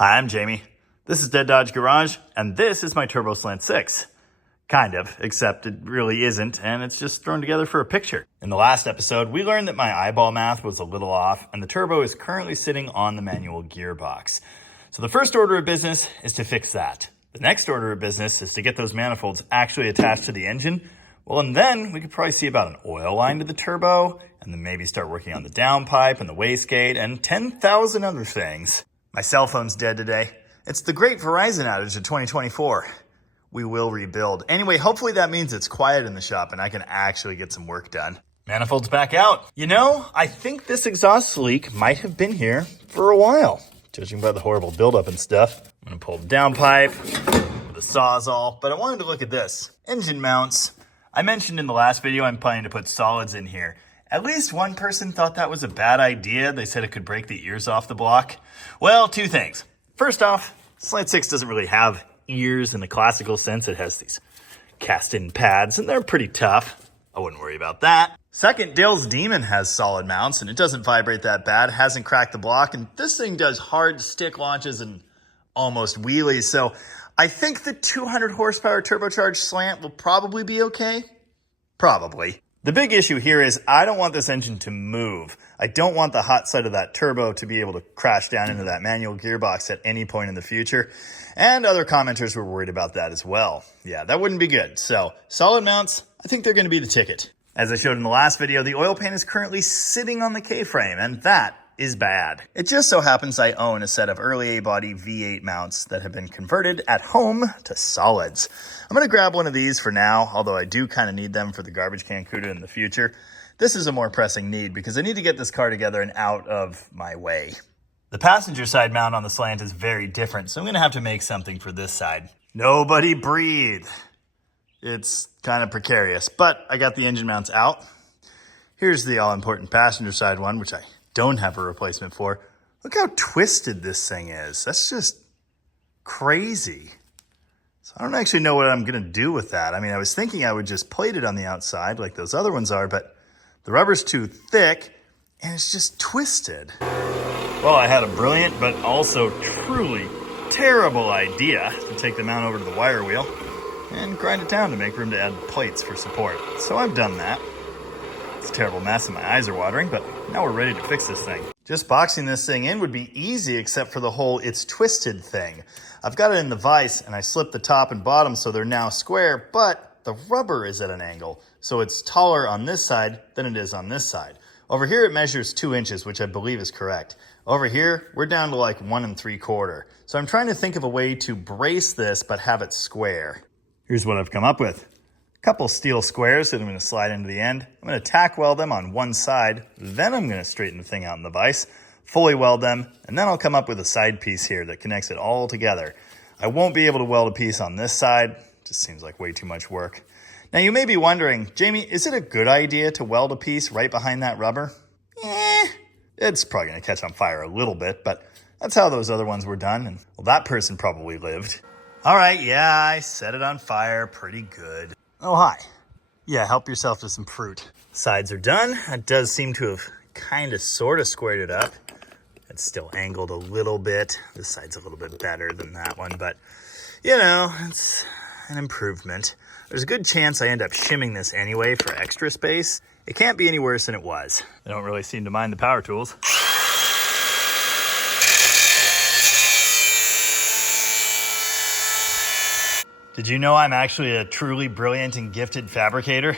Hi, I'm Jamie. This is Dead Dodge Garage, and this is my Turbo Slant 6. Kind of, except it really isn't, and it's just thrown together for a picture. In the last episode, we learned that my eyeball math was a little off, and the turbo is currently sitting on the manual gearbox. So the first order of business is to fix that. The next order of business is to get those manifolds actually attached to the engine. Well, and then we could probably see about an oil line to the turbo, and then maybe start working on the downpipe and the wastegate, and 10,000 other things. My cell phone's dead today. It's the great Verizon outage of 2024. We will rebuild. Anyway, hopefully that means it's quiet in the shop and I can actually get some work done. Manifold's back out. You know, I think this exhaust leak might have been here for a while, judging by the horrible buildup and stuff. I'm gonna pull the downpipe with a Sawzall, but I wanted to look at this. Engine mounts. I mentioned in the last video I'm planning to put solids in here. At least one person thought that was a bad idea. They said it could break the ears off the block. Well, two things. First off, Slant 6 doesn't really have ears in the classical sense. It has these cast-in pads, and they're pretty tough. I wouldn't worry about that. Second, Dale's Demon has solid mounts, and it doesn't vibrate that bad, hasn't cracked the block, and this thing does hard stick launches and almost wheelies. So I think the 200 horsepower turbocharged Slant will probably be okay. Probably. The big issue here is I don't want this engine to move. I don't want the hot side of that turbo to be able to crash down into that manual gearbox at any point in the future. And other commenters were worried about that as well. Yeah, that wouldn't be good. So solid mounts, I think they're going to be the ticket. As I showed in the last video, the oil pan is currently sitting on the K-frame, and that is bad. It just so happens I own a set of early A-body V8 mounts that have been converted at home to solids. I'm gonna grab one of these for now, although I do kind of need them for the garbage can CUDA in the future. This is a more pressing need because I need to get this car together and out of my way. The passenger side mount on the Slant is very different, so I'm gonna have to make something for this side. Nobody breathe. It's kind of precarious, but I got the engine mounts out. Here's the all-important passenger side one, which I don't have a replacement for. Look how twisted this thing is. That's just crazy. So I don't actually know what I'm gonna do with that. I mean, I was thinking I would just plate it on the outside like those other ones are, but the rubber's too thick and it's just twisted. Well, I had a brilliant but also truly terrible idea to take the mount over to the wire wheel and grind it down to make room to add plates for support. So I've done that. It's a terrible mess and my eyes are watering, but now we're ready to fix this thing. Just boxing this thing in would be easy except for the whole it's twisted thing. I've got it in the vise and I slipped the top and bottom so they're now square, but the rubber is at an angle. So it's taller on this side than it is on this side. Over here it measures 2 inches, which I believe is correct. Over here, we're down to like 1 3/4. So I'm trying to think of a way to brace this but have it square. Here's what I've come up with. Couple steel squares that I'm going to slide into the end. I'm going to tack weld them on one side, then I'm going to straighten the thing out in the vise, fully weld them, and then I'll come up with a side piece here that connects it all together. I won't be able to weld a piece on this side. Just seems like way too much work. Now you may be wondering, Jamie, is it a good idea to weld a piece right behind that rubber? It's probably going to catch on fire a little bit, but that's how those other ones were done, and well, that person probably lived. All right, yeah, I set it on fire pretty good. Oh, hi. Yeah, help yourself to some fruit. Sides are done. It does seem to have kind of sort of squared it up. It's still angled a little bit. This side's a little bit better than that one, but you know, it's an improvement. There's a good chance I end up shimming this anyway for extra space. It can't be any worse than it was. I don't really seem to mind the power tools. Did you know I'm actually a truly brilliant and gifted fabricator?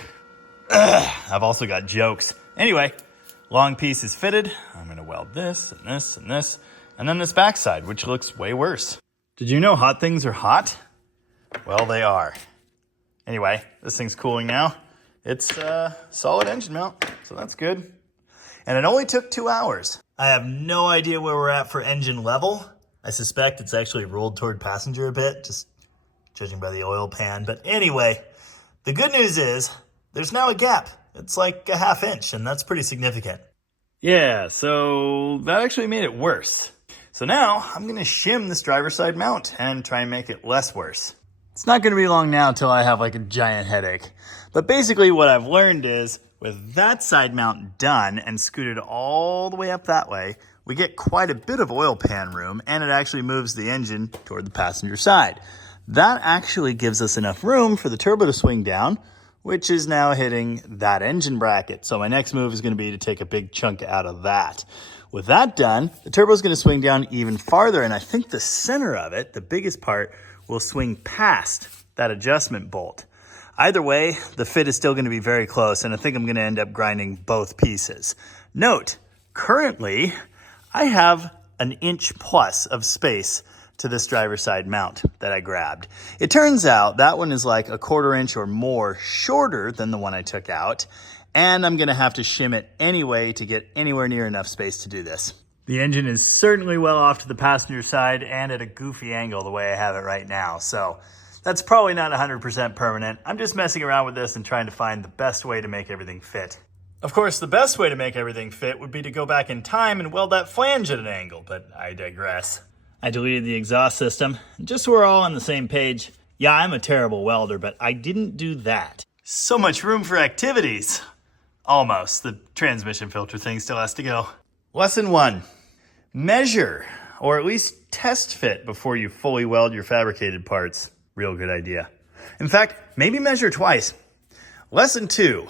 I've also got jokes. Anyway, long piece is fitted. I'm gonna weld this and this and this, and then this backside, which looks way worse. Did you know hot things are hot? Well, they are. Anyway, this thing's cooling now. It's a solid engine mount, so that's good. And it only took 2 hours. I have no idea where we're at for engine level. I suspect it's actually rolled toward passenger a bit, just judging by the oil pan. But anyway, the good news is there's now a gap. It's like a 1/2 inch, and that's pretty significant. Yeah, so that actually made it worse. So now I'm gonna shim this driver's side mount and try and make it less worse. It's not gonna be long now until I have like a giant headache. But basically what I've learned is with that side mount done and scooted all the way up that way, we get quite a bit of oil pan room, and it actually moves the engine toward the passenger side. That actually gives us enough room for the turbo to swing down, which is now hitting that engine bracket. So my next move is going to be to take a big chunk out of that. With that done, the turbo is going to swing down even farther, and I think the center of it, the biggest part, will swing past that adjustment bolt. Either way, the fit is still going to be very close, and I think I'm going to end up grinding both pieces. Note, currently, I have an inch plus of space to this driver's side mount that I grabbed. It turns out that one is like a 1/4 inch or more shorter than the one I took out, and I'm gonna have to shim it anyway to get anywhere near enough space to do this. The engine is certainly well off to the passenger side and at a goofy angle the way I have it right now, so that's probably not 100% permanent. I'm just messing around with this and trying to find the best way to make everything fit. Of course, the best way to make everything fit would be to go back in time and weld that flange at an angle, but I digress. I deleted the exhaust system, just so we're all on the same page. Yeah, I'm a terrible welder, but I didn't do that. So much room for activities. Almost. The transmission filter thing still has to go. Lesson 1. Measure, or at least test fit before you fully weld your fabricated parts. Real good idea. In fact, maybe measure twice. Lesson 2.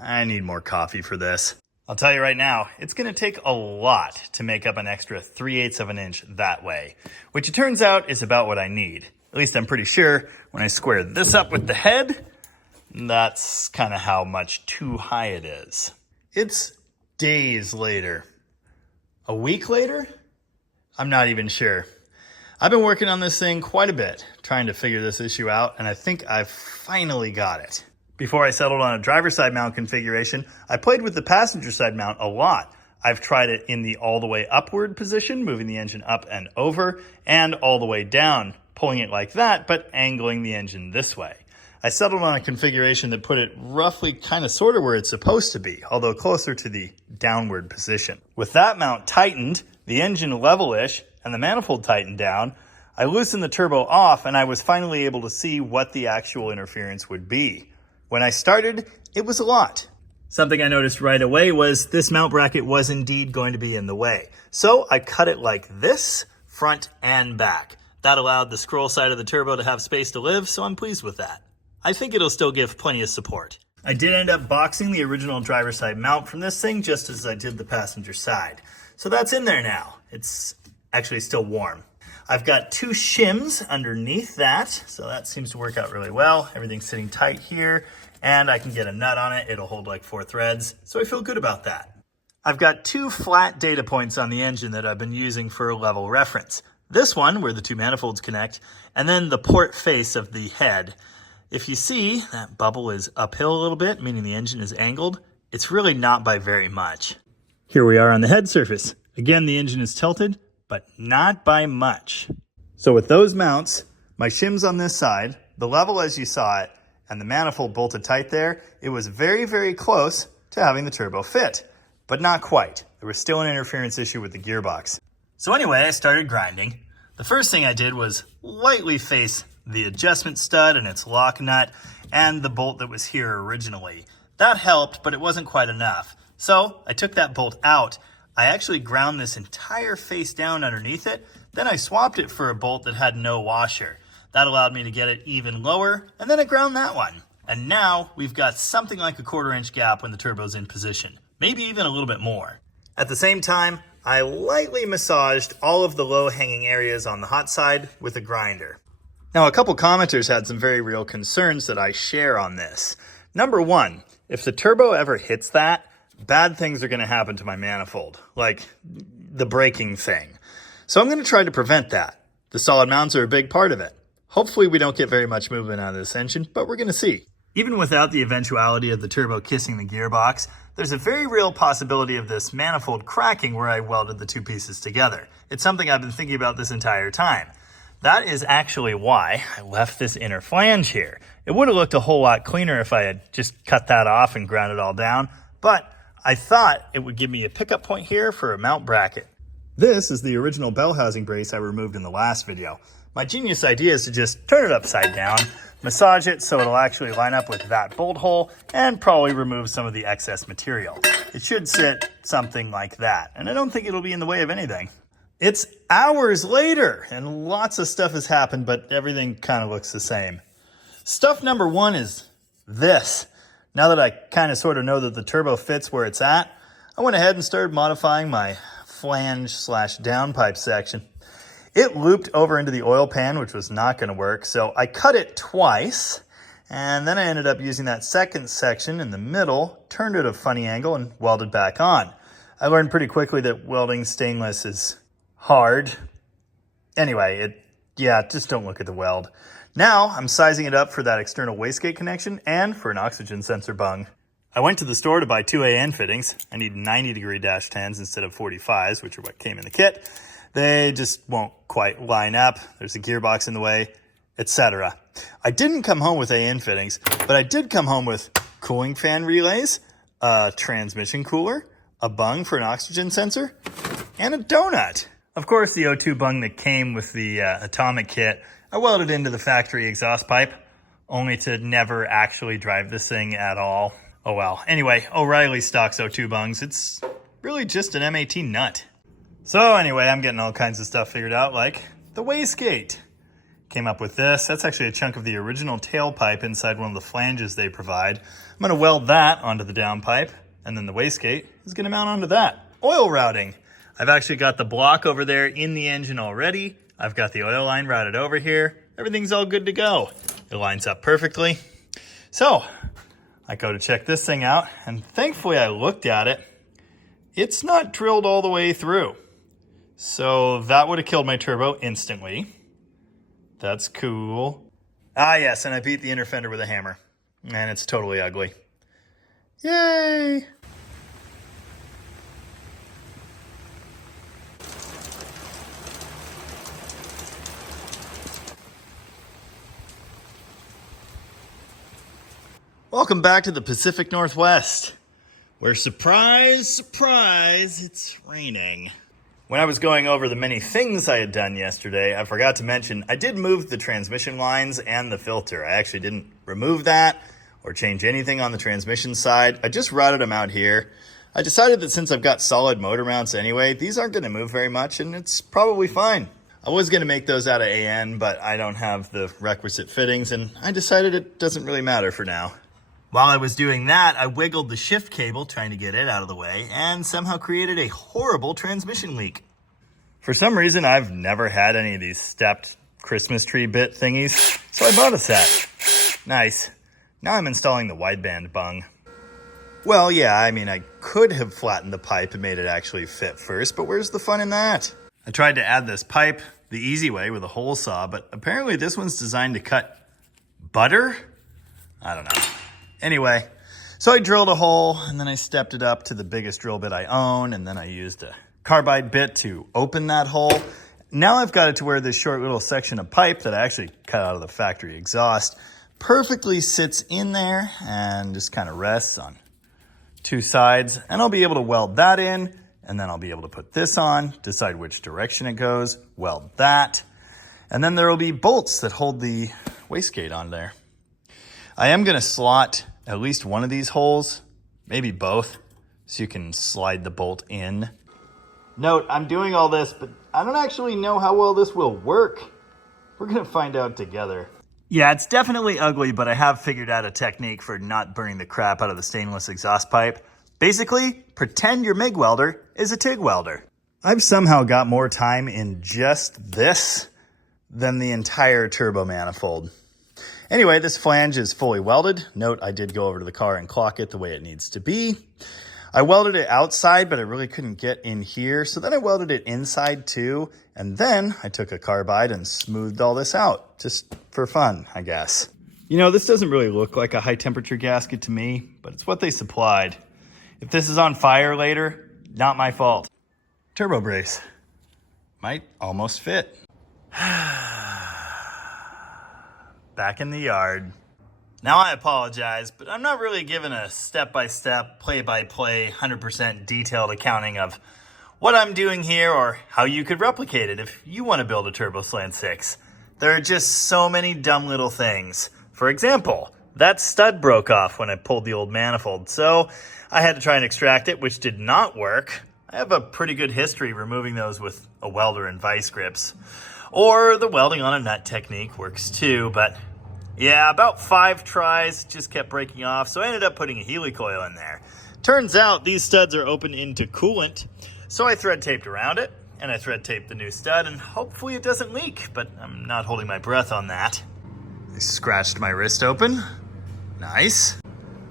I need more coffee for this. I'll tell you right now, it's going to take a lot to make up an extra 3/8 of an inch that way, which it turns out is about what I need. At least I'm pretty sure when I square this up with the head, that's kind of how much too high it is. It's days later. A week later? I'm not even sure. I've been working on this thing quite a bit, trying to figure this issue out, and I think I've finally got it. Before I settled on a driver's side mount configuration, I played with the passenger side mount a lot. I've tried it in the all the way upward position, moving the engine up and over, and all the way down, pulling it like that, but angling the engine this way. I settled on a configuration that put it roughly kind of sort of where it's supposed to be, although closer to the downward position. With that mount tightened, the engine level-ish, and the manifold tightened down, I loosened the turbo off and I was finally able to see what the actual interference would be. When I started, it was a lot. Something I noticed right away was this mount bracket was indeed going to be in the way. So I cut it like this, front and back. That allowed the scroll side of the turbo to have space to live, so I'm pleased with that. I think it'll still give plenty of support. I did end up boxing the original driver's side mount from this thing just as I did the passenger side. So that's in there now. It's actually still warm. I've got 2 shims underneath that, so that seems to work out really well. Everything's sitting tight here, and I can get a nut on it. It'll hold like 4 threads, so I feel good about that. I've got 2 flat data points on the engine that I've been using for a level reference. This one, where the 2 manifolds connect, and then the port face of the head. If you see, that bubble is uphill a little bit, meaning the engine is angled. It's really not by very much. Here we are on the head surface. Again, the engine is tilted, but not by much. So with those mounts, my shims on this side, the level as you saw it, and the manifold bolted tight there, it was very, very close to having the turbo fit, but not quite. There was still an interference issue with the gearbox. So anyway, I started grinding. The first thing I did was lightly face the adjustment stud and its lock nut and the bolt that was here originally. That helped, but it wasn't quite enough. So I took that bolt out. I actually ground this entire face down underneath it. Then I swapped it for a bolt that had no washer. That allowed me to get it even lower, and then I ground that one. And now we've got something like a 1/4 inch gap when the turbo's in position, maybe even a little bit more. At the same time, I lightly massaged all of the low-hanging areas on the hot side with a grinder. Now, a couple commenters had some very real concerns that I share on this. Number 1, if the turbo ever hits that, bad things are going to happen to my manifold, like the braking thing. So I'm going to try to prevent that. The solid mounts are a big part of it. Hopefully we don't get very much movement out of this engine, but we're going to see. Even without the eventuality of the turbo kissing the gearbox, there's a very real possibility of this manifold cracking where I welded the 2 pieces together. It's something I've been thinking about this entire time. That is actually why I left this inner flange here. It would have looked a whole lot cleaner if I had just cut that off and ground it all down, but I thought it would give me a pickup point here for a mount bracket. This is the original bell housing brace I removed in the last video. My genius idea is to just turn it upside down, massage it so it'll actually line up with that bolt hole, and probably remove some of the excess material. It should sit something like that, and I don't think it'll be in the way of anything. It's hours later, and lots of stuff has happened, but everything kind of looks the same. Stuff number one is this. Now that I kind of sort of know that the turbo fits where it's at, I went ahead and started modifying my flange/downpipe section. It looped over into the oil pan, which was not going to work, so I cut it twice, and then I ended up using that second section in the middle, turned it at a funny angle, and welded back on. I learned pretty quickly that welding stainless is hard. Anyway, just don't look at the weld. Now I'm sizing it up for that external wastegate connection and for an oxygen sensor bung. I went to the store to buy 2 AN fittings. I need 90-degree dash 10s instead of 45s, which are what came in the kit. They just won't quite line up. There's a gearbox in the way, etc. I didn't come home with AN fittings, but I did come home with cooling fan relays, a transmission cooler, a bung for an oxygen sensor, and a donut. Of course, the O2 bung that came with the Atomic kit, I welded into the factory exhaust pipe, only to never actually drive this thing at all. Oh well. Anyway, O'Reilly stocks O2 bungs. It's really just an M18 nut. So anyway, I'm getting all kinds of stuff figured out, like the wastegate. Came up with this. That's actually a chunk of the original tailpipe inside one of the flanges they provide. I'm going to weld that onto the downpipe, and then the wastegate is going to mount onto that. Oil routing. I've actually got the block over there in the engine already. I've got the oil line routed over here. Everything's all good to go. It lines up perfectly. So I go to check this thing out, and thankfully I looked at it. It's not drilled all the way through. So that would have killed my turbo instantly. That's cool. Ah yes, and I beat the inner fender with a hammer. And it's totally ugly. Yay! Welcome back to the Pacific Northwest, where surprise, surprise, it's raining. When I was going over the many things I had done yesterday, I forgot to mention I did move the transmission lines and the filter. I actually didn't remove that or change anything on the transmission side. I just routed them out here. I decided that since I've got solid motor mounts anyway, these aren't going to move very much, and it's probably fine. I was going to make those out of AN, but I don't have the requisite fittings, and I decided it doesn't really matter for now. While I was doing that, I wiggled the shift cable trying to get it out of the way and somehow created a horrible transmission leak. For some reason, I've never had any of these stepped Christmas tree bit thingies, so I bought a set. Nice. Now I'm installing the wideband bung. Well, yeah, I mean, I could have flattened the pipe and made it actually fit first, but where's the fun in that? I tried to add this pipe the easy way with a hole saw, but apparently this one's designed to cut butter? I don't know. Anyway, so I drilled a hole, and then I stepped it up to the biggest drill bit I own, and then I used a carbide bit to open that hole. Now I've got it to where this short little section of pipe that I actually cut out of the factory exhaust perfectly sits in there and just kind of rests on two sides, and I'll be able to weld that in, and then I'll be able to put this on, decide which direction it goes, weld that, and then there will be bolts that hold the wastegate on there. I am going to slot at least one of these holes, maybe both, so you can slide the bolt in. Note, I'm doing all this, but I don't actually know how well this will work. We're going to find out together. Yeah, it's definitely ugly, but I have figured out a technique for not burning the crap out of the stainless exhaust pipe. Basically, pretend your MIG welder is a TIG welder. I've somehow got more time in just this than the entire turbo manifold. Anyway, this flange is fully welded. Note, I did go over to the car and clock it the way it needs to be. I welded it outside, but I really couldn't get in here. So then I welded it inside too. And then I took a carbide and smoothed all this out, just for fun, I guess. You know, this doesn't really look like a high temperature gasket to me, but it's what they supplied. If this is on fire later, not my fault. Turbo brace. Might almost fit. Back in the yard. Now I apologize, but I'm not really giving a step-by-step, play-by-play, 100% detailed accounting of what I'm doing here or how you could replicate it if you want to build a Turbo Slant 6. There are just so many dumb little things. For example, that stud broke off when I pulled the old manifold, so I had to try and extract it, which did not work. I have a pretty good history removing those with a welder and vice grips. Or the welding on a nut technique works too, but yeah, about 5 tries just kept breaking off, so I ended up putting a helicoil in there. Turns out these studs are open into coolant, so I thread taped around it, and I thread taped the new stud, and hopefully it doesn't leak, but I'm not holding my breath on that. I scratched my wrist open. Nice.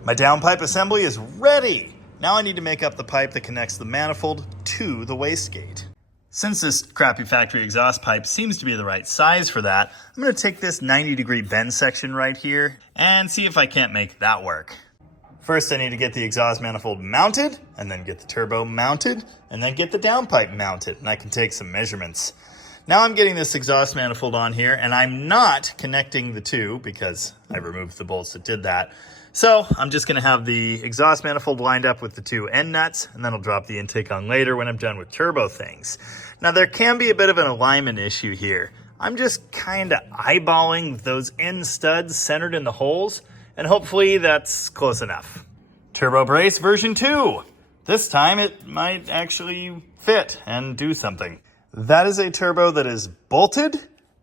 My downpipe assembly is ready. Now I need to make up the pipe that connects the manifold to the wastegate. Since this crappy factory exhaust pipe seems to be the right size for that, I'm going to take this 90-degree bend section right here and see if I can't make that work. First, I need to get the exhaust manifold mounted, and then get the turbo mounted, and then get the downpipe mounted, and I can take some measurements. Now I'm getting this exhaust manifold on here, and I'm not connecting the two because I removed the bolts that did that. So I'm just going to have the exhaust manifold lined up with the 2 end nuts, and then I'll drop the intake on later when I'm done with turbo things. Now there can be a bit of an alignment issue here. I'm just kind of eyeballing those end studs centered in the holes, and hopefully that's close enough. Turbo brace version 2. This time it might actually fit and do something. That is a turbo that is bolted,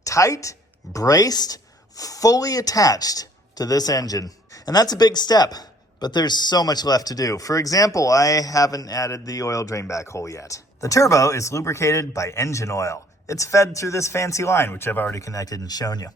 tight, braced, fully attached to this engine. And that's a big step, but there's so much left to do. For example, I haven't added the oil drain back hole yet. The turbo is lubricated by engine oil. It's fed through this fancy line, which I've already connected and shown you.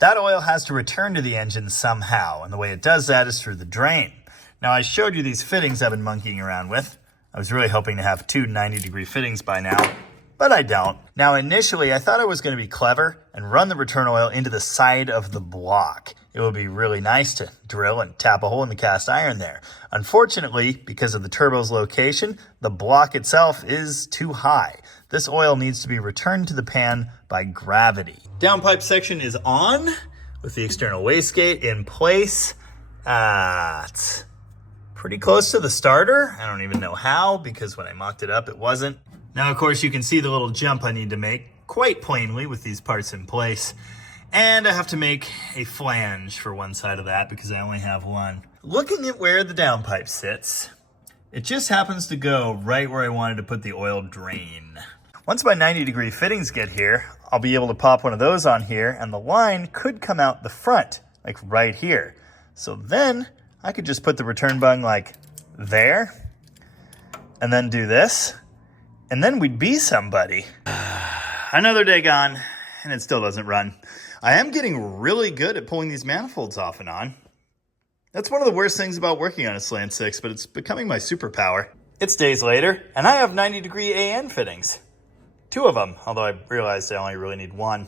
That oil has to return to the engine somehow, and the way it does that is through the drain. Now, I showed you these fittings I've been monkeying around with. I was really hoping to have 2 90-degree fittings by now, but I don't. Now, initially, I thought I was going to be clever and run the return oil into the side of the block. It would be really nice to drill and tap a hole in the cast iron there. Unfortunately, because of the turbo's location, the block itself is too high. This oil needs to be returned to the pan by gravity. Downpipe section is on with the external wastegate in place. It's pretty close to the starter. I don't even know how, because when I mocked it up, it wasn't. Now, of course, you can see the little jump I need to make quite plainly with these parts in place. And I have to make a flange for one side of that because I only have one. Looking at where the downpipe sits, it just happens to go right where I wanted to put the oil drain. Once my 90-degree fittings get here, I'll be able to pop one of those on here, and the line could come out the front, like right here. So then I could just put the return bung like there, and then do this, and then we'd be somebody. Another day gone, and it still doesn't run. I am getting really good at pulling these manifolds off and on. That's one of the worst things about working on a Slant 6, but it's becoming my superpower. It's days later, and I have 90-degree AN fittings. 2 of them, although I realized I only really need 1.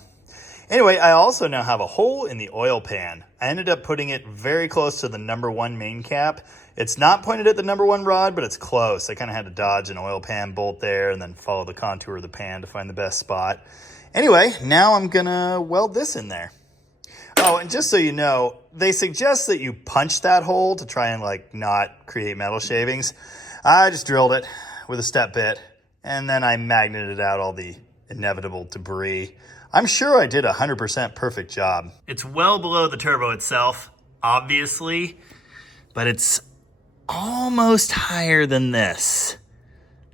Anyway, I also now have a hole in the oil pan. I ended up putting it very close to the number 1 main cap. It's not pointed at the number 1 rod, but it's close. I kind of had to dodge an oil pan bolt there and then follow the contour of the pan to find the best spot. Anyway, now I'm gonna weld this in there. Oh, and just so you know, they suggest that you punch that hole to try and not create metal shavings. I just drilled it with a step bit, and then I magneted out all the inevitable debris. I'm sure I did a 100% perfect job. It's well below the turbo itself, obviously, but it's almost higher than this.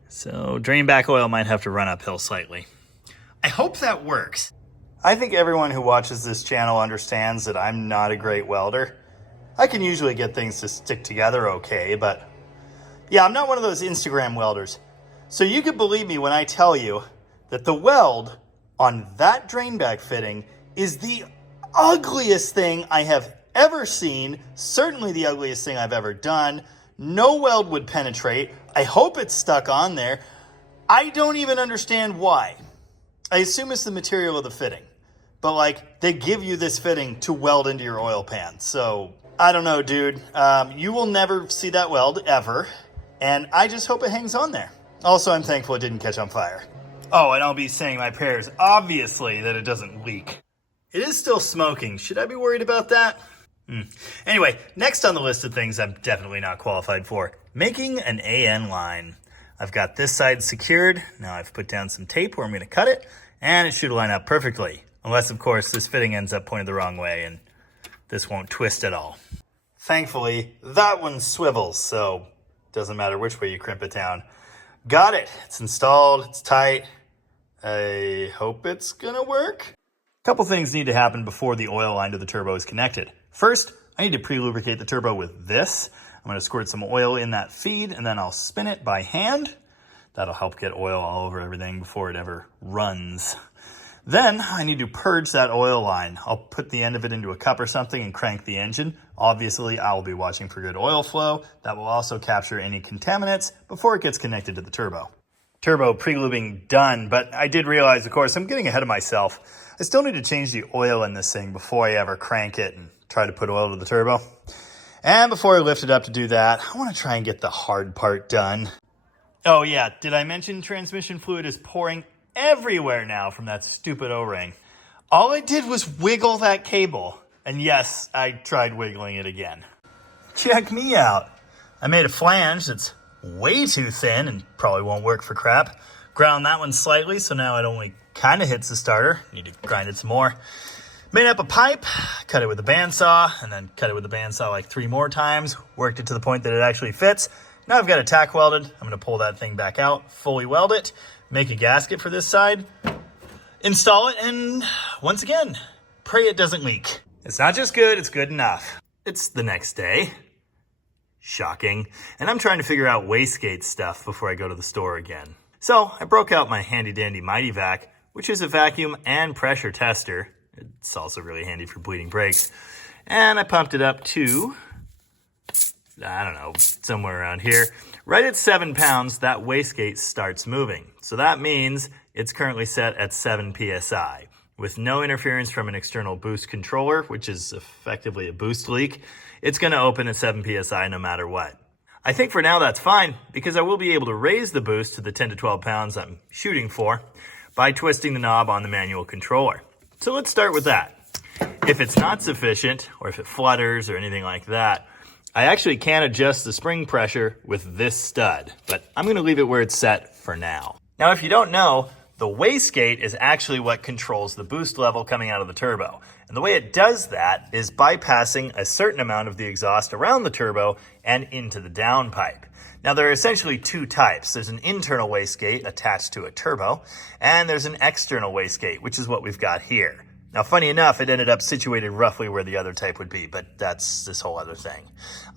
So drain back oil might have to run uphill slightly. I hope that works. I think everyone who watches this channel understands that I'm not a great welder. I can usually get things to stick together okay, but yeah, I'm not one of those Instagram welders. So you can believe me when I tell you that the weld on that drain back fitting is the ugliest thing I have ever seen, certainly the ugliest thing I've ever done. No weld would penetrate. I hope it's stuck on there. I don't even understand why. I assume it's the material of the fitting, but they give you this fitting to weld into your oil pan. So I don't know, dude. You will never see that weld ever, and I just hope it hangs on there. Also, I'm thankful it didn't catch on fire. Oh, and I'll be saying my prayers, obviously, that it doesn't leak. It is still smoking. Should I be worried about that? Anyway, next on the list of things I'm definitely not qualified for, making an AN line. I've got this side secured. Now I've put down some tape where I'm going to cut it, and it should line up perfectly. Unless, of course, this fitting ends up pointed the wrong way and this won't twist at all. Thankfully, that one swivels, so it doesn't matter which way you crimp it down. Got it. It's installed. It's tight. I hope it's gonna work. A couple things need to happen before the oil line to the turbo is connected. First, I need to pre-lubricate the turbo with this. I'm gonna squirt some oil in that feed and then I'll spin it by hand. That'll help get oil all over everything before it ever runs. Then I need to purge that oil line. I'll put the end of it into a cup or something and crank the engine. Obviously, I will be watching for good oil flow. That will also capture any contaminants before it gets connected to the turbo. Turbo pre-lubing done, but I did realize, of course, I'm getting ahead of myself. I still need to change the oil in this thing before I ever crank it and try to put oil to the turbo. And before I lift it up to do that, I want to try and get the hard part done. Oh yeah, did I mention transmission fluid is pouring everywhere now from that stupid O-ring? All I did was wiggle that cable. And yes, I tried wiggling it again. Check me out. I made a flange that's way too thin and probably won't work for crap. Ground that one slightly, so now it only kind of hits the starter. Need to grind it some more. Made up a pipe, cut it with a bandsaw, and then cut it with a bandsaw like 3 more times. Worked it to the point that it actually fits. Now I've got it tack welded. I'm gonna pull that thing back out, fully weld it, make a gasket for this side, install it, and once again, pray it doesn't leak. It's not just good, it's good enough. It's the next day. Shocking. And I'm trying to figure out wastegate stuff before I go to the store again. So I broke out my handy dandy Mighty Vac, which is a vacuum and pressure tester. It's also really handy for bleeding brakes. And I pumped it up to, I don't know, somewhere around here. Right at 7 pounds, that wastegate starts moving. So that means it's currently set at 7 PSI. With no interference from an external boost controller, which is effectively a boost leak, it's going to open at 7 PSI no matter what. I think for now that's fine, because I will be able to raise the boost to the 10 to 12 pounds I'm shooting for by twisting the knob on the manual controller. So let's start with that. If it's not sufficient, or if it flutters or anything like that, I actually can adjust the spring pressure with this stud, but I'm going to leave it where it's set for now. Now, if you don't know, the wastegate is actually what controls the boost level coming out of the turbo. And the way it does that is bypassing a certain amount of the exhaust around the turbo and into the downpipe. Now, there are essentially 2 types. There's an internal wastegate attached to a turbo, and there's an external wastegate, which is what we've got here. Now, funny enough, it ended up situated roughly where the other type would be, but that's this whole other thing.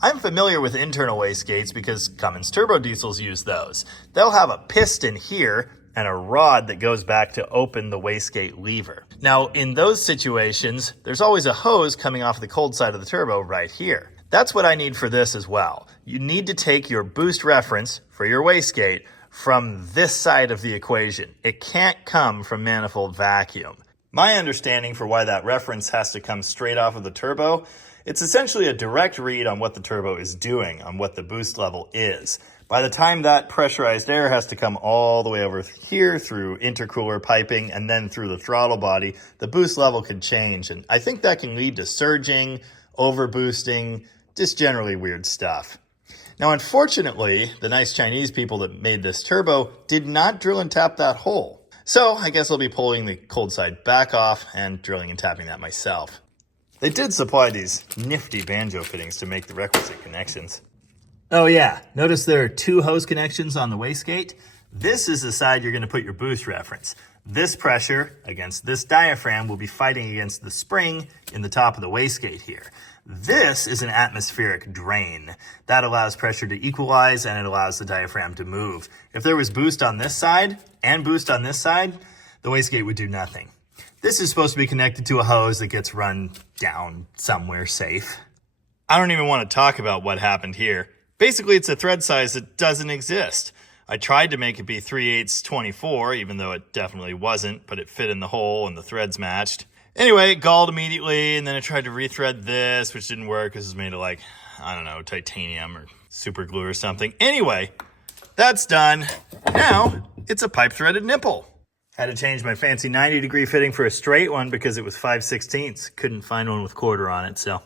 I'm familiar with internal wastegates because Cummins turbo diesels use those. They'll have a piston here and a rod that goes back to open the wastegate lever. Now, in those situations, there's always a hose coming off the cold side of the turbo right here. That's what I need for this as well. You need to take your boost reference for your wastegate from this side of the equation. It can't come from manifold vacuum. My understanding for why that reference has to come straight off of the turbo, it's essentially a direct read on what the turbo is doing, on what the boost level is. By the time that pressurized air has to come all the way over here through intercooler piping and then through the throttle body, the boost level could change. And I think that can lead to surging, overboosting, just generally weird stuff. Now, unfortunately, the nice Chinese people that made this turbo did not drill and tap that hole. So I guess I'll be pulling the cold side back off and drilling and tapping that myself. They did supply these nifty banjo fittings to make the requisite connections. Oh yeah, notice there are 2 hose connections on the wastegate. This is the side you're going to put your boost reference. This pressure against this diaphragm will be fighting against the spring in the top of the wastegate here. This is an atmospheric drain. That allows pressure to equalize and it allows the diaphragm to move. If there was boost on this side and boost on this side, the wastegate would do nothing. This is supposed to be connected to a hose that gets run down somewhere safe. I don't even want to talk about what happened here. Basically, it's a thread size that doesn't exist. I tried to make it be 3/8 24, even though it definitely wasn't, but it fit in the hole and the threads matched. Anyway, it galled immediately, and then I tried to rethread this, which didn't work because it's made of like, I don't know, titanium or super glue or something. Anyway, that's done. Now, it's a pipe-threaded nipple. Had to change my fancy 90-degree fitting for a straight one because it was 5/16. Couldn't find one with quarter on it, so.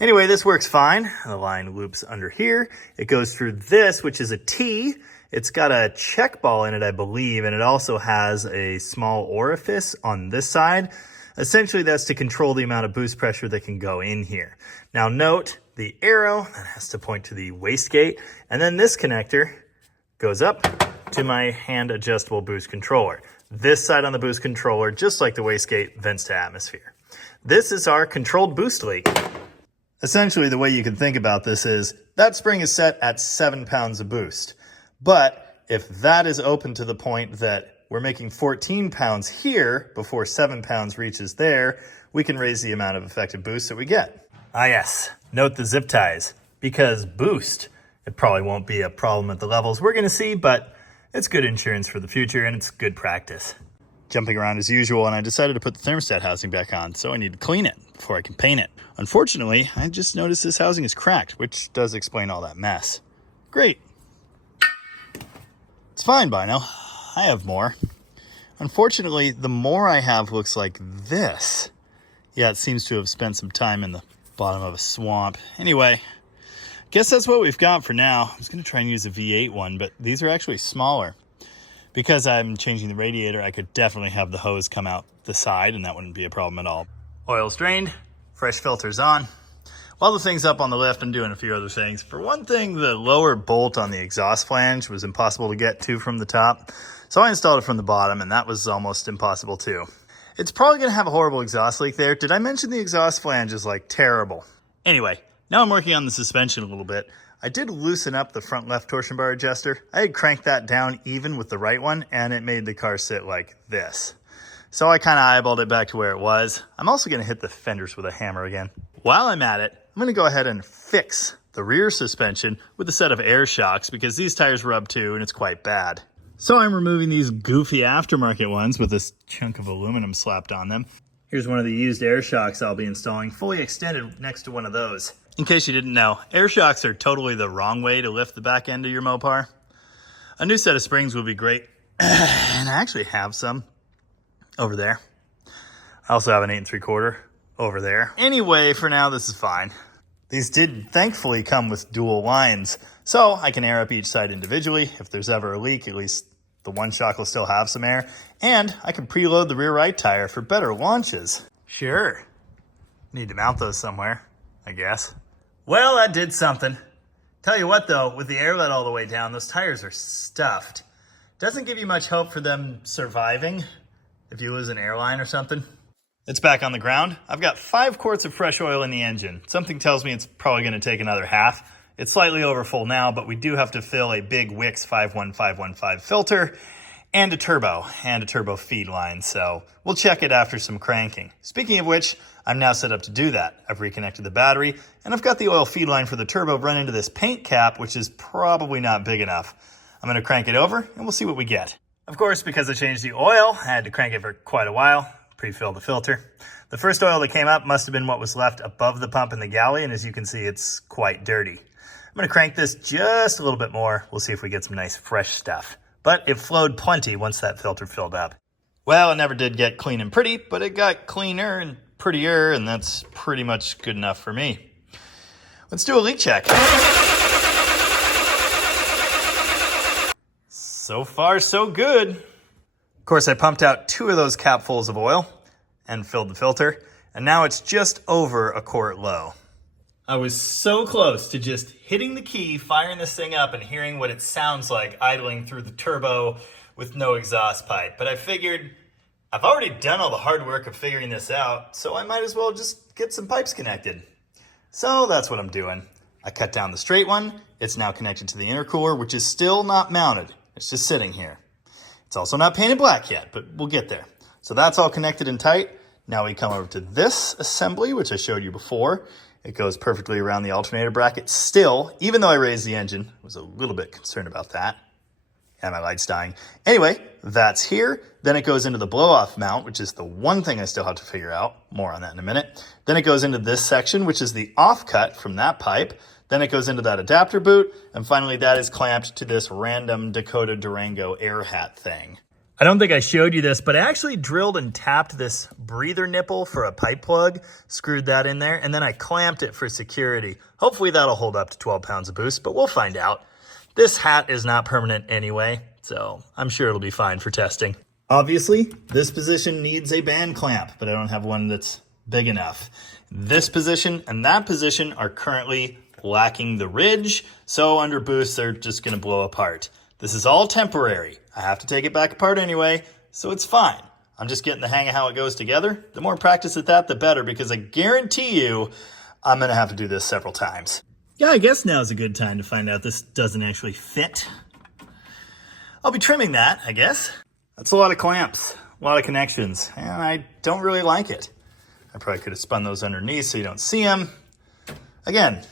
Anyway, this works fine. The line loops under here. It goes through this, which is a T, It's got a check ball in it, I believe, and it also has a small orifice on this side. Essentially, that's to control the amount of boost pressure that can go in here. Now note the arrow that has to point to the wastegate, and then this connector goes up to my hand adjustable boost controller. This side on the boost controller, just like the wastegate, vents to atmosphere. This is our controlled boost leak. Essentially, the way you can think about this is that spring is set at 7 pounds of boost. But if that is open to the point that we're making 14 pounds here before 7 pounds reaches there, we can raise the amount of effective boost that we get. Ah yes, note the zip ties, because boost, it probably won't be a problem at the levels we're gonna see, but it's good insurance for the future and it's good practice. Jumping around as usual, and I decided to put the thermostat housing back on, so I need to clean it before I can paint it. Unfortunately, I just noticed this housing is cracked, which does explain all that mess. Great. It's fine by now. I have more. Unfortunately, the more I have looks like this. Yeah, it seems to have spent some time in the bottom of a swamp. Anyway, guess that's what we've got for now. I was going to try and use a V8 one, but these are actually smaller. Because I'm changing the radiator, I could definitely have the hose come out the side, and that wouldn't be a problem at all. Oil's drained, fresh filters on. While the thing's up on the lift, I'm doing a few other things. For one thing, the lower bolt on the exhaust flange was impossible to get to from the top. So I installed it from the bottom, and that was almost impossible too. It's probably gonna have a horrible exhaust leak there. Did I mention the exhaust flange is like terrible? Anyway, now I'm working on the suspension a little bit. I did loosen up the front left torsion bar adjuster. I had cranked that down even with the right one, and it made the car sit like this. So I kind of eyeballed it back to where it was. I'm also gonna hit the fenders with a hammer again. While I'm at it, I'm gonna go ahead and fix the rear suspension with a set of air shocks because these tires rub too and it's quite bad. So I'm removing these goofy aftermarket ones with this chunk of aluminum slapped on them. Here's one of the used air shocks I'll be installing, fully extended next to one of those. In case you didn't know, air shocks are totally the wrong way to lift the back end of your Mopar. A new set of springs would be great. And I actually have some over there. I also have an 8 3/4 over there. Anyway, for now, this is fine. These did thankfully come with dual lines, so I can air up each side individually. If there's ever a leak, at least the one shock will still have some air. And I can preload the rear right tire for better launches. Sure. Need to mount those somewhere, I guess. Well, that did something. Tell you what though, with the air let all the way down, those tires are stuffed. Doesn't give you much hope for them surviving if you lose an airline or something. It's back on the ground. I've got 5 quarts of fresh oil in the engine. Something tells me it's probably gonna take another half. It's slightly over full now, but we do have to fill a big Wix 51515 filter and a turbo feed line. So we'll check it after some cranking. Speaking of which, I'm now set up to do that. I've reconnected the battery and I've got the oil feed line for the turbo run into this paint cap, which is probably not big enough. I'm gonna crank it over and we'll see what we get. Of course, because I changed the oil, I had to crank it for quite a while. Pre-fill the filter. The first oil that came up must have been what was left above the pump in the galley, and as you can see, it's quite dirty. I'm gonna crank this just a little bit more. We'll see if we get some nice fresh stuff. But it flowed plenty once that filter filled up. Well, it never did get clean and pretty, but it got cleaner and prettier, and that's pretty much good enough for me. Let's do a leak check. So far, so good. Of course, I pumped out 2 of those capfuls of oil and filled the filter, and now it's just over a quart low. I was so close to just hitting the key, firing this thing up, and hearing what it sounds like idling through the turbo with no exhaust pipe. But I figured I've already done all the hard work of figuring this out, so I might as well just get some pipes connected. So that's what I'm doing. I cut down the straight one. It's now connected to the intercooler, which is still not mounted. It's just sitting here. It's also not painted black yet, but we'll get there. So that's all connected and tight. Now we come over to this assembly, which I showed you before. It goes perfectly around the alternator bracket still, even though I raised the engine. I was a little bit concerned about that. And my light's dying. Anyway, that's here. Then it goes into the blow-off mount, which is the one thing I still have to figure out. More on that in a minute. Then it goes into this section, which is the offcut from that pipe. Then it goes into that adapter boot. And finally, that is clamped to this random Dakota Durango air hat thing. I don't think I showed you this, but I actually drilled and tapped this breather nipple for a pipe plug, screwed that in there, and then I clamped it for security. Hopefully that'll hold up to 12 pounds of boost, but we'll find out. This hat is not permanent anyway, so I'm sure it'll be fine for testing. Obviously, this position needs a band clamp, but I don't have one that's big enough. This position and that position are currently lacking the ridge, so under boost, they're just gonna blow apart. This is all temporary. I have to take it back apart anyway, so it's fine. I'm just getting the hang of how it goes together. The more practice at that, the better, because I guarantee you, I'm gonna have to do this several times. Yeah, I guess now's a good time to find out this doesn't actually fit. I'll be trimming that, I guess. That's a lot of clamps, a lot of connections, and I don't really like it. I probably could have spun those underneath so you don't see them. Again,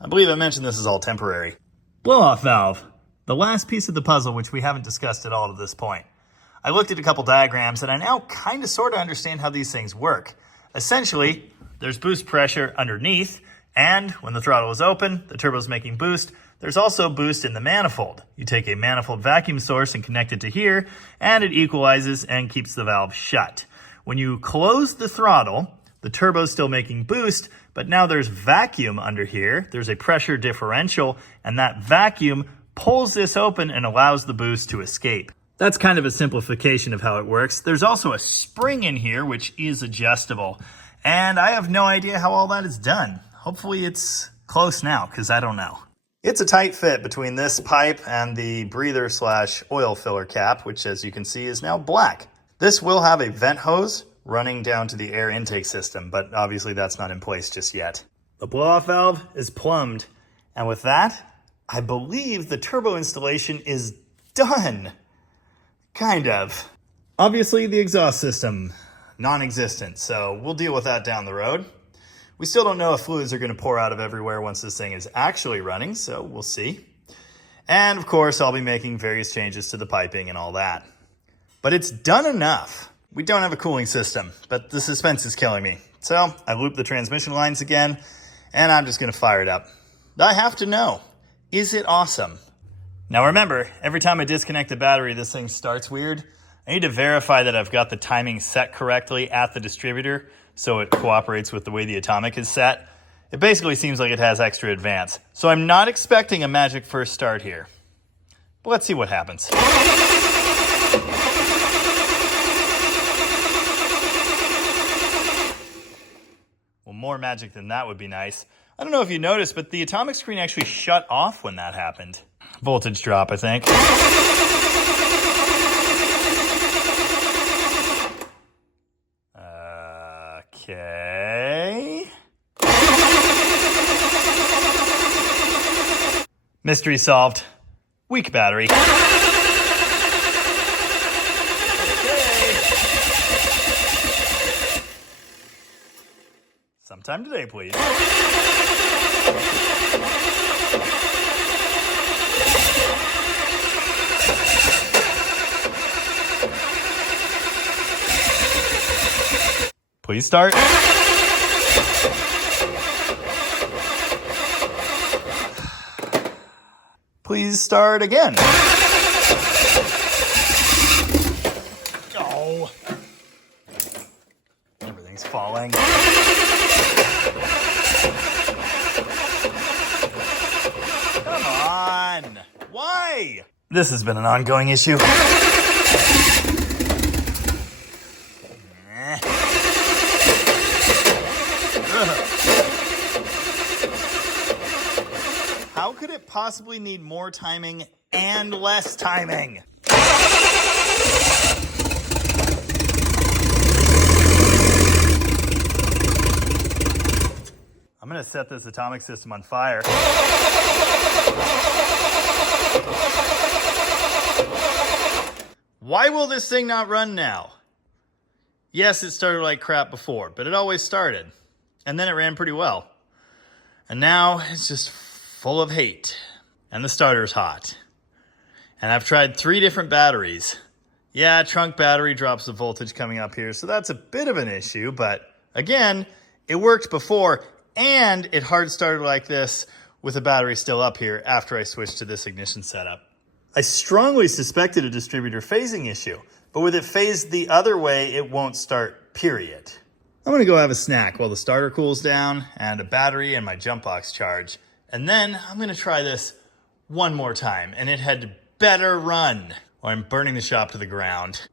I believe I mentioned this is all temporary. Blow-off valve, the last piece of the puzzle which we haven't discussed at all to this point. I looked at a couple diagrams and I now kind of sort of understand how these things work. Essentially, there's boost pressure underneath, and when the throttle is open, the turbo's making boost. There's also boost in the manifold. You take a manifold vacuum source and connect it to here, and it equalizes and keeps the valve shut. When you close the throttle, the turbo's still making boost, but now there's vacuum under here. There's a pressure differential, and that vacuum pulls this open and allows the boost to escape. That's kind of a simplification of how it works. There's also a spring in here, which is adjustable, and I have no idea how all that is done. Hopefully it's close now, because I don't know. It's a tight fit between this pipe and the breather / oil filler cap, which as you can see is now black. This will have a vent hose running down to the air intake system, but obviously that's not in place just yet. The blow-off valve is plumbed, and with that, I believe the turbo installation is done. Kind of. Obviously the exhaust system, non-existent, so we'll deal with that down the road. We still don't know if fluids are going to pour out of everywhere once this thing is actually running, so we'll see. And of course, I'll be making various changes to the piping and all that. But it's done enough. We don't have a cooling system, but the suspense is killing me. So I looped the transmission lines again, and I'm just going to fire it up. I have to know, is it awesome? Now remember, every time I disconnect the battery, this thing starts weird. I need to verify that I've got the timing set correctly at the distributor, so it cooperates with the way the atomic is set. It basically seems like it has extra advance. So I'm not expecting a magic first start here. But let's see what happens. Well, more magic than that would be nice. I don't know if you noticed, but the atomic screen actually shut off when that happened. Voltage drop, I think. Okay. Mystery solved. Weak battery. Okay. Sometime today, please. Please start. Please start again. Oh. Everything's falling. Come on. Why? This has been an ongoing issue. How could it possibly need more timing and less timing? I'm gonna set this atomic system on fire. Why will this thing not run now? Yes, it started like crap before, but it always started. And then it ran pretty well. And now it's just full of hate. And the starter's hot. And I've tried 3 different batteries. Yeah, trunk battery drops the voltage coming up here, so that's a bit of an issue, but again, it worked before, and it hard started like this with the battery still up here after I switched to this ignition setup. I strongly suspected a distributor phasing issue, but with it phased the other way, it won't start, period. I'm gonna go have a snack while the starter cools down and a battery and my jump box charge. And then I'm gonna try this one more time, and it had better run, or I'm burning the shop to the ground.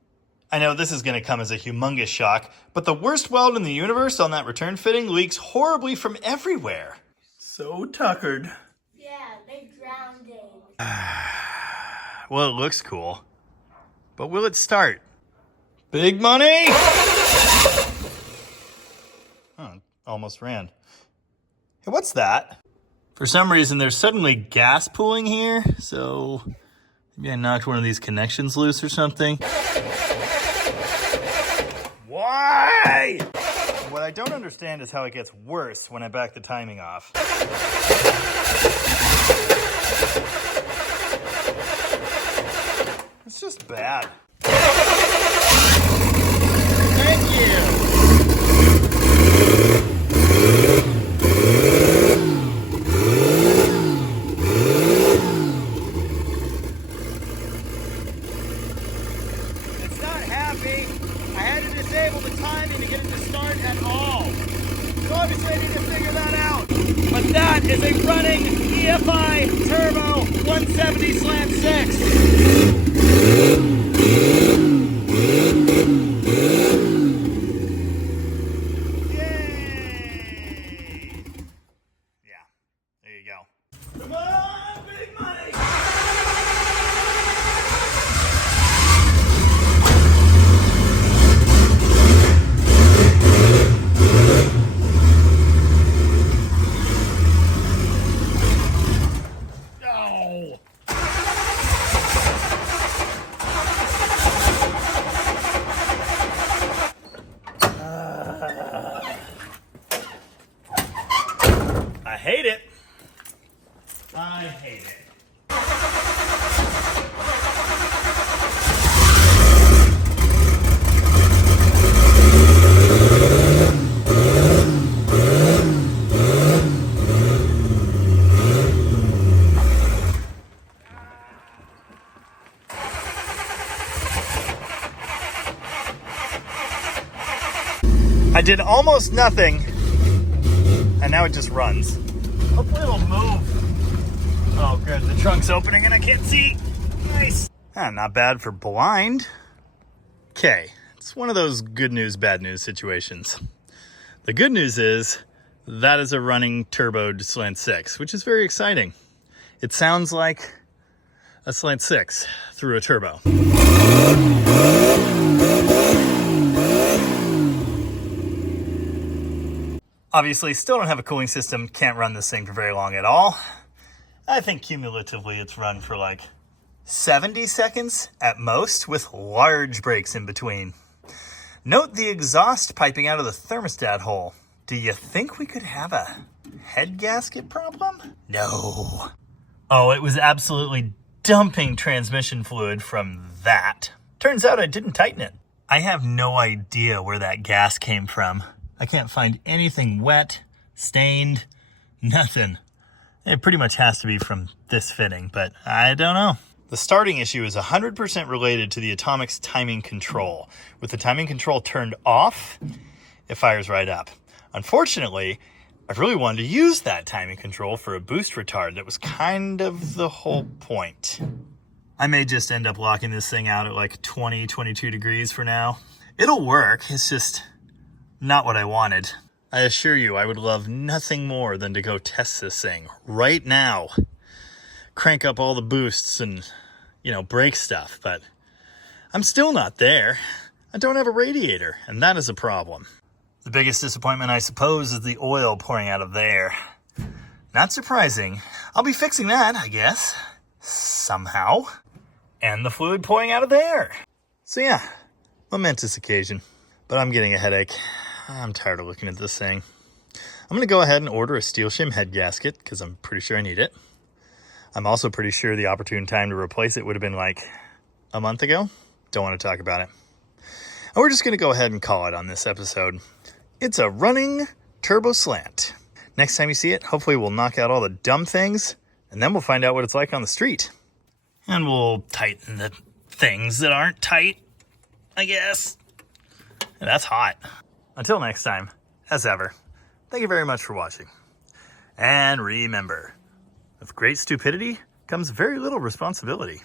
I know this is going to come as a humongous shock, but the worst weld in the universe on that return fitting leaks horribly from everywhere. So tuckered. Yeah, they're drowning. Well, it looks cool, but will it start? Big money! Oh, almost ran. Hey, what's that? For some reason, there's suddenly gas pooling here, so maybe I knocked one of these connections loose or something. Why? What I don't understand is how it gets worse when I back the timing off. It's just bad. Thank you. It's not happy. I had to disable the timing to get it to start at all. So obviously I need to figure that out. But that is a running EFI Turbo 170 Slant 6. Come on, big money! No! I hate it. I hate it. I did almost nothing, and now it just runs. Hopefully it'll move. Oh, good. The trunk's opening and I can't see. Nice. Not bad for blind. Okay. It's one of those good news, bad news situations. The good news is that is a running turboed Slant 6, which is very exciting. It sounds like a Slant 6 through a turbo. Obviously, still don't have a cooling system. Can't run this thing for very long at all. I think cumulatively it's run for like 70 seconds at most, with large breaks in between. Note the exhaust piping out of the thermostat hole. Do you think we could have a head gasket problem? No. Oh, it was absolutely dumping transmission fluid from that. Turns out I didn't tighten it. I have no idea where that gas came from. I can't find anything wet, stained, nothing. It pretty much has to be from this fitting, but I don't know. The starting issue is 100% related to the Atomic's timing control. With the timing control turned off, it fires right up. Unfortunately, I really wanted to use that timing control for a boost retard. That was kind of the whole point. I may just end up locking this thing out at like 20, 22 degrees for now. It'll work, it's just not what I wanted. I assure you, I would love nothing more than to go test this thing right now. Crank up all the boosts and, break stuff, but I'm still not there. I don't have a radiator, and that is a problem. The biggest disappointment, I suppose, is the oil pouring out of there. Not surprising. I'll be fixing that, I guess. Somehow. And the fluid pouring out of there. So yeah, momentous occasion. But I'm getting a headache. I'm tired of looking at this thing. I'm going to go ahead and order a steel shim head gasket because I'm pretty sure I need it. I'm also pretty sure the opportune time to replace it would have been like a month ago. Don't want to talk about it. And we're just going to go ahead and call it on this episode. It's a running turbo slant. Next time you see it, hopefully we'll knock out all the dumb things, and then we'll find out what it's like on the street. And we'll tighten the things that aren't tight, I guess. And that's hot. Until next time, as ever, thank you very much for watching. And remember, with great stupidity comes very little responsibility.